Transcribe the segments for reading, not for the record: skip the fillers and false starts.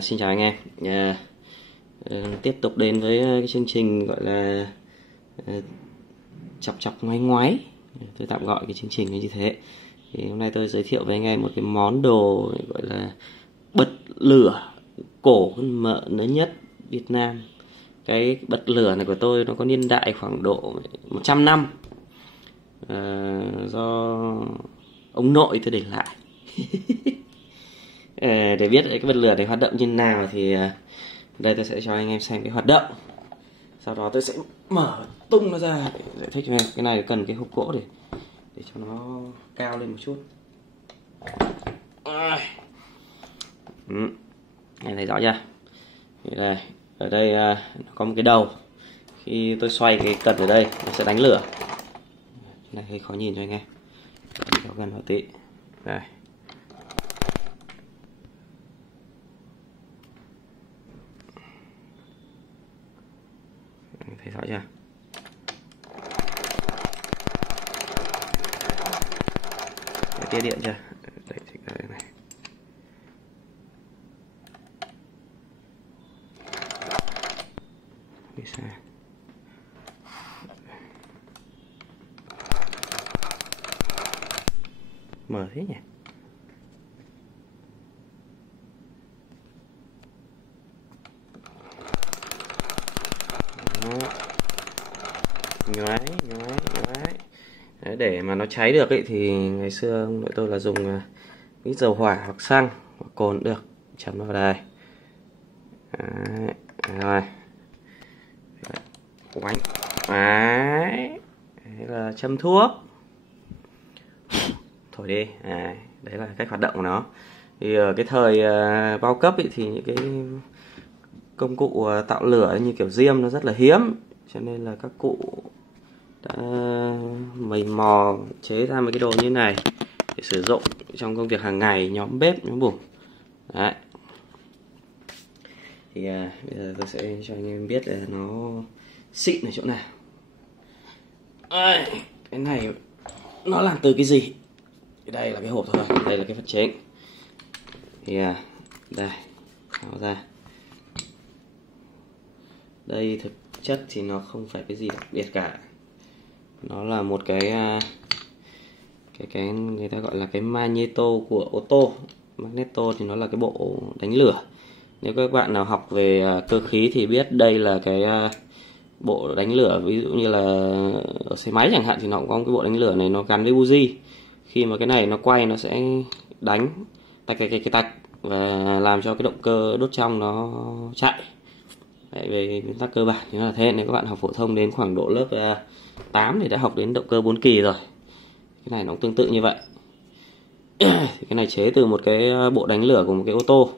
Xin chào anh em. Tiếp tục đến với cái chương trình gọi là chọc chọc ngoáy ngoáy. Tôi tạm gọi cái chương trình như thế. Thì hôm nay tôi giới thiệu với anh em một cái món đồ gọi là bật lửa cổ con mợ lớn nhất Việt Nam. Cái bật lửa này của tôi nó có niên đại khoảng độ 100 năm, do ông nội tôi để lại. Để biết cái bật lửa này hoạt động như nào thì đây tôi sẽ cho anh em xem cái hoạt động. Sau đó tôi sẽ mở tung nó ra để giải thích cho anh em. Cái này cần cái hộp gỗ để cho nó cao lên một chút. Anh thấy rõ chưa? Đây, ở đây nó có một cái đầu. Khi tôi xoay cái cần ở đây nó sẽ đánh lửa. Cái này hơi khó nhìn cho anh em. Kéo gần vào tí. Đây. Thấy rõ chưa? Cái tia điện chưa? Đây, chỉnh cái này. Mở thế nhỉ? Nhoáy. Đấy, để mà nó cháy được ấy thì ngày xưa ông nội tôi là dùng ít dầu hỏa hoặc xăng hoặc cồn được, chấm nó vào đây. Đấy, rồi quánh. Đấy, là châm thuốc thổi đi. Đấy là cách hoạt động của nó. Thì ở cái thời bao cấp ấy, thì những cái công cụ tạo lửa như kiểu diêm nó rất là hiếm, cho nên là các cụ đã mày mò chế ra một cái đồ như này để sử dụng trong công việc hàng ngày, nhóm bếp, nhóm bủng. Đấy. Thì bây giờ tôi sẽ cho anh em biết là nó xịn ở chỗ nào. Cái này nó làm từ cái gì? Đây là cái hộp thôi, đây là cái vật chính. Thì đây, tháo ra. Đây thực chất thì nó không phải cái gì đặc biệt cả. Nó là một cái người ta gọi là cái magneto của ô tô. Magneto thì nó là cái bộ đánh lửa. Nếu các bạn nào học về cơ khí thì biết đây là cái bộ đánh lửa. Ví dụ như là ở xe máy chẳng hạn thì nó cũng có cái bộ đánh lửa này, nó gắn với buji. Khi mà cái này nó quay nó sẽ đánh tạch cái tạch và làm cho cái động cơ đốt trong nó chạy. Đấy, về nguyên tắc cơ bản thì nó là thế. Nếu các bạn học phổ thông đến khoảng độ lớp 8 thì đã học đến động cơ 4 kỳ rồi. Cái này nó cũng tương tự như vậy. Cái này chế từ một cái bộ đánh lửa của một cái ô tô.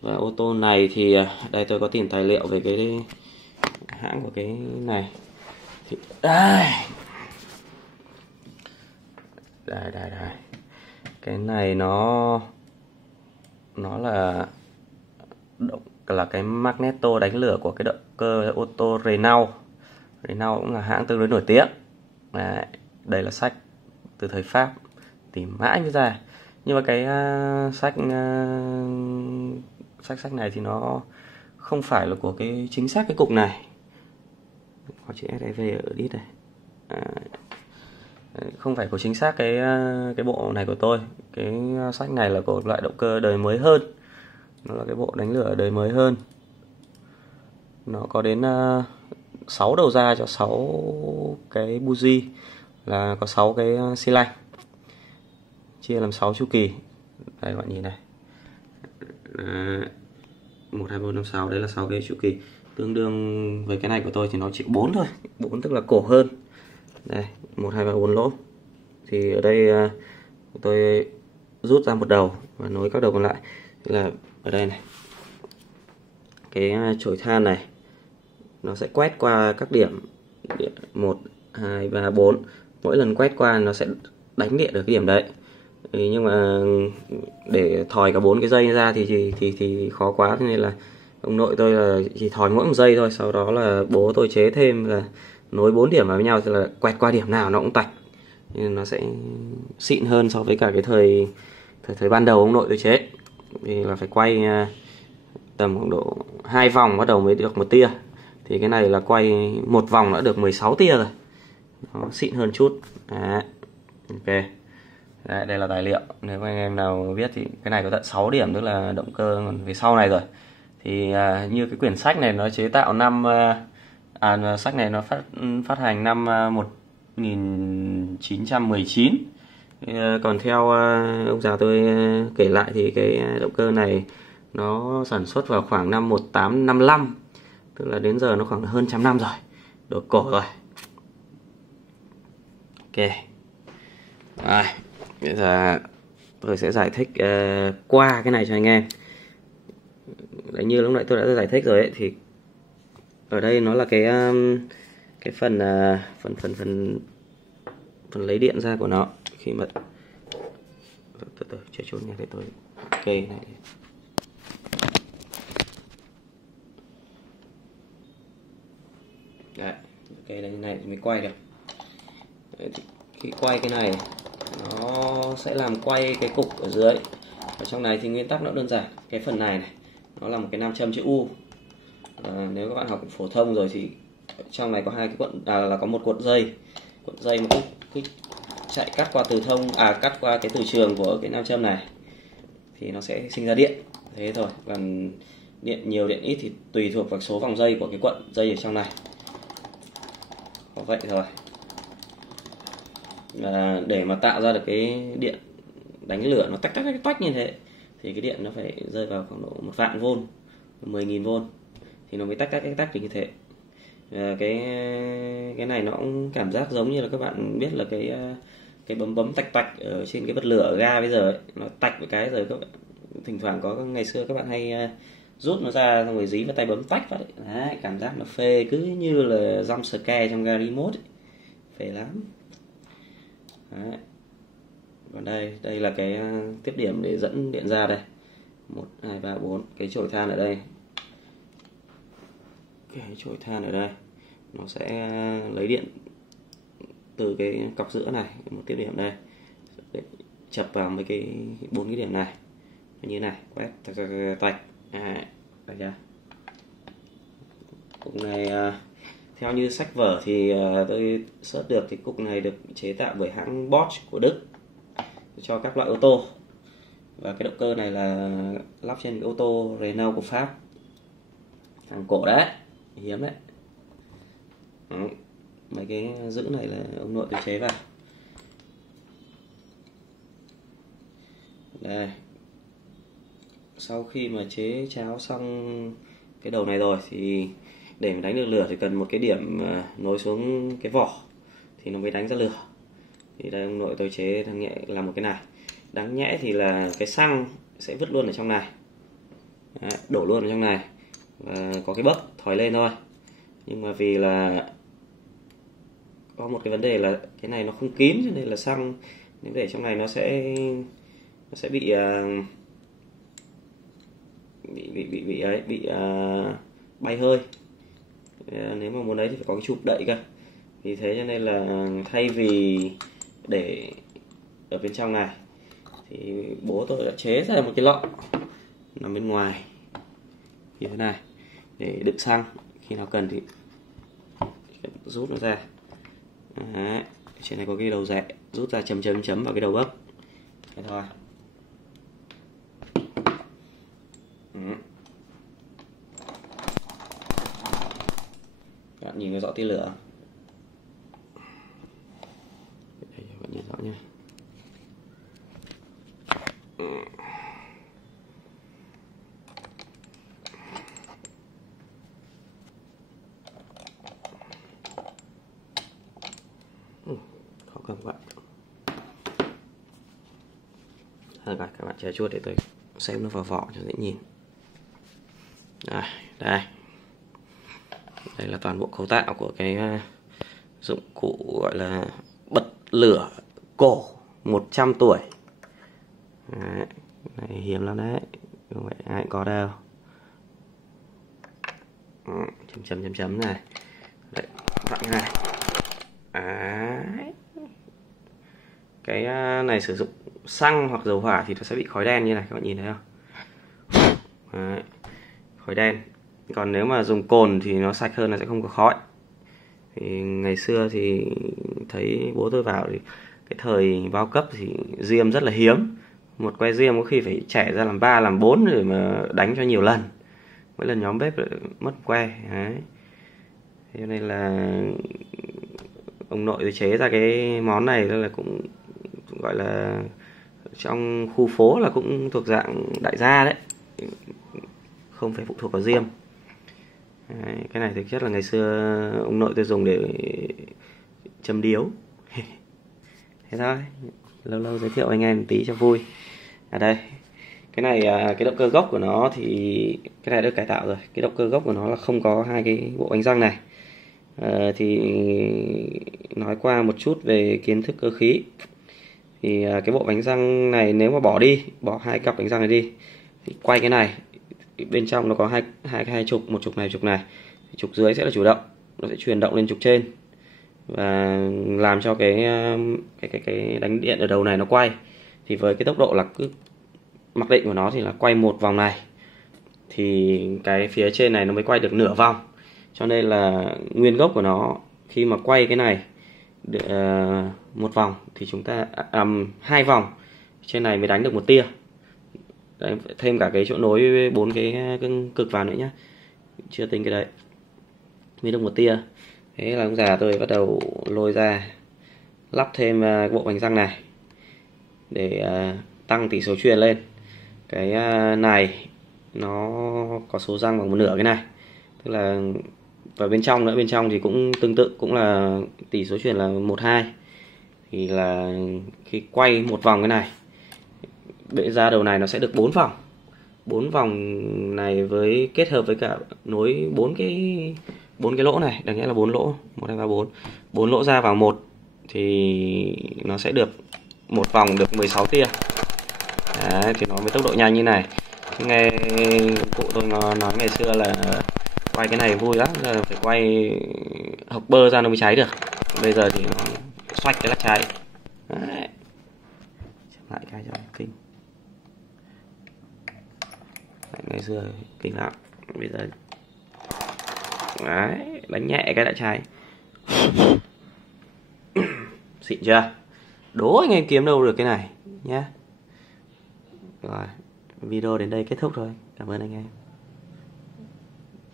Và ô tô này thì đây tôi có tìm tài liệu về cái hãng của cái này. Thì, đây. Cái này nó là cái magneto đánh lửa của cái động cơ ô tô Renault. Renault cũng là hãng tương đối nổi tiếng. Đấy, đây là sách từ thời Pháp, tìm mãi mới ra. Nhưng mà cái sách này thì nó không phải là của cái chính xác cái cục này. Có chữ SEV ở đít này. Không phải của chính xác cái bộ này của tôi. Cái sách này là của loại động cơ đời mới hơn. Nó là cái bộ đánh lửa đời mới hơn. Nó có đến 6 đầu ra cho 6 cái buji, là có 6 cái xi lanh chia làm 6 chu kỳ. Đây các bạn nhìn này, 1, 2, 3, 4, 5, 6. Đấy là 6 cái chu kỳ. Tương đương với cái này của tôi thì nó chỉ 4 thôi. 4 tức là cổ hơn. Đây, 1, 2, 3, 4 lỗ. Thì ở đây tôi rút ra một đầu và nối các đầu còn lại. Tức là ở đây này, cái chổi than này nó sẽ quét qua các điểm 1, 2, 3, 4. Mỗi lần quét qua nó sẽ đánh điện ở cái điểm đấy. Nhưng mà để thòi cả 4 cái dây ra thì khó quá, cho nên là ông nội tôi là chỉ thòi mỗi một dây thôi. Sau đó là bố tôi chế thêm là nối 4 điểm vào với nhau, thì là quẹt qua điểm nào nó cũng tạch, nên nó sẽ xịn hơn so với cả cái thời ban đầu ông nội tôi chế. thì là phải quay tầm khoảng độ 2 vòng bắt đầu mới được 1 tia. Thì cái này là quay 1 vòng đã được 16 tia rồi. Nó xịn hơn chút. Đấy. Ok. Đấy, đây là tài liệu. Nếu anh em nào biết thì cái này có tận 6 điểm, tức là động cơ còn về sau này rồi. Thì như cái quyển sách này nó chế tạo năm sách này nó phát hành năm 1919. Còn theo ông già tôi kể lại thì cái động cơ này nó sản xuất vào khoảng năm 1855, tức là đến giờ nó khoảng hơn 100 năm rồi, đồ cổ rồi. Ok. Rồi, bây giờ tôi sẽ giải thích qua cái này cho anh em. Đấy, như lúc nãy tôi đã giải thích rồi ấy, thì ở đây nó là cái phần lấy điện ra của nó. Khi mà từ chạy trốn nha, để tôi cây này. Đấy, cây này mới quay được. Đấy, thì khi quay cái này nó sẽ làm quay cái cục ở dưới. Ở trong này thì nguyên tắc nó đơn giản. Cái phần này nó là một cái nam châm chữ U. Nếu các bạn học phổ thông rồi thì trong này có hai cái cuộn, là có một cuộn dây mà cứ chạy cắt qua cắt qua cái từ trường của cái nam châm này thì nó sẽ sinh ra điện. Thế thôi. Còn điện nhiều điện ít thì tùy thuộc vào số vòng dây của cái cuộn dây ở trong này. Có vậy thôi. Để mà tạo ra được cái điện đánh lửa nó tách như thế thì cái điện nó phải rơi vào khoảng độ 1 vạn vôn, 10.000 vôn thì nó mới tách được như thế. Cái này nó cũng cảm giác giống như là các bạn biết là cái bấm tạch ở trên cái bật lửa ở ga bây giờ ấy. Nó tạch một cái rồi các bạn thỉnh thoảng có ngày xưa các bạn hay rút nó ra xong rồi dí vào tay bấm tách vào đấy. Đấy, cảm giác nó phê cứ như là jump scare trong ga remote ấy. Phê lắm. Đấy. Còn đây là cái tiếp điểm để dẫn điện ra đây. 1 2 3 4, cái chổi than ở đây. Cái chổi than ở đây nó sẽ lấy điện từ cái cọc giữa này, một tiếp điểm đây, chập vào mấy cái 4 cái điểm này như này, quét tạch. Đây chưa? Cục này theo như sách vở thì tôi search được thì cục này được chế tạo bởi hãng Bosch của Đức cho các loại ô tô. Và cái động cơ này là lắp trên cái ô tô Renault của Pháp. Hàng cổ đấy, hiếm đấy. Mấy cái giữ này là ông nội tôi chế vào. Đây. Sau khi mà chế cháo xong cái đầu này rồi thì để mà đánh được lửa thì cần một cái điểm nối xuống cái vỏ thì nó mới đánh ra lửa. Thì đây ông nội tôi chế thằng nhẹ làm một cái này. Đáng nhẽ thì là cái xăng sẽ vứt luôn ở trong này. Đấy, đổ luôn ở trong này. Và có cái bấc thổi lên thôi. Nhưng mà vì là có một cái vấn đề là cái này nó không kín cho nên là xăng nếu để trong này nó sẽ bị bay hơi. Nếu mà muốn đấy thì phải có cái chụp đậy cơ. Vì thế cho nên là thay vì để ở bên trong này thì bố tôi đã chế ra một cái lọ nằm bên ngoài như thế này để đựng xăng, khi nào cần thì rút nó ra. Đấy. Trên này có cái đầu rẽ, rút ra chấm vào cái đầu bấc. Thế thôi. Các bạn nhìn rõ tia lửa. Đây các bạn nhìn rõ nha. Khó không các bạn. Các bạn chè chuốt để tôi xem nó vào vỏ cho dễ nhìn. Đây là toàn bộ cấu tạo của cái dụng cụ gọi là bật lửa cổ 100 tuổi. Đấy, này hiếm lắm đấy, không phải ai có đâu. Chấm này. Đấy, vặn cái này. Đấy. Cái này sử dụng xăng hoặc dầu hỏa thì nó sẽ bị khói đen như này, các bạn nhìn thấy không? Đấy, khói đen. Còn nếu mà dùng cồn thì nó sạch hơn, là sẽ không có khói. Thì ngày xưa thì thấy bố tôi vào thì cái thời bao cấp thì diêm rất là hiếm. Một que diêm có khi phải chẻ ra làm 3 làm 4 để mà đánh cho nhiều lần. Mỗi lần nhóm bếp mất que. Đấy. Thế nên là ông nội tôi chế ra cái món này là cũng gọi là trong khu phố là cũng thuộc dạng đại gia đấy, không phải phụ thuộc vào diêm. Đấy, cái này thực chất là ngày xưa ông nội tôi dùng để châm điếu. Thế thôi, lâu lâu giới thiệu anh em một tí cho vui. Đây, cái này cái động cơ gốc của nó thì cái này được cải tạo rồi. Cái động cơ gốc của nó là không có hai cái bộ bánh răng này. Thì nói qua một chút về kiến thức cơ khí. Thì cái bộ bánh răng này nếu mà bỏ hai cặp bánh răng này đi thì quay cái này, bên trong nó có hai trục, một trục này, trục dưới sẽ là chủ động, nó sẽ truyền động lên trục trên và làm cho cái đánh điện ở đầu này nó quay. Thì với cái tốc độ là cứ mặc định của nó thì là quay một vòng này thì cái phía trên này nó mới quay được nửa vòng. Cho nên là nguyên gốc của nó khi mà quay cái này một vòng thì chúng ta hai vòng trên này mới đánh được một tia. Đấy, thêm cả cái chỗ nối 4 cái cực vào nữa nhé, chưa tính cái đấy, mới được một tia. Thế là ông già tôi bắt đầu lôi ra lắp thêm bộ bánh răng này để tăng tỷ số truyền lên. Cái này nó có số răng bằng một nửa cái này, tức là và bên trong nữa, bên trong thì cũng tương tự, cũng là tỷ số truyền là 1-2. Thì là khi quay một vòng cái này, bệ ra đầu này nó sẽ được 4 vòng. 4 vòng này với kết hợp với cả nối 4 cái lỗ này, đáng nghĩa là 4 lỗ, 1 2 3 4. 4 lỗ ra vào một thì nó sẽ được một vòng được 16 tia. Đấy, thì nó với tốc độ nhanh như này. Nghe cụ tôi nói ngày xưa là quay cái này vui lắm, là phải quay hộc bơ ra nó mới cháy được. Bây giờ thì nó xoạch cái là cháy. Đấy. Chậm lại cái cho kinh. Đấy, ngày xưa kinh lắm. Bây giờ đấy, đánh nhẹ cái đã cháy. Xịn chưa? Đố anh em kiếm đâu được cái này nhé. Rồi, video đến đây kết thúc rồi. Cảm ơn anh em.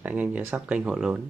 Anh em nhớ sub kênh Hổ Lốn.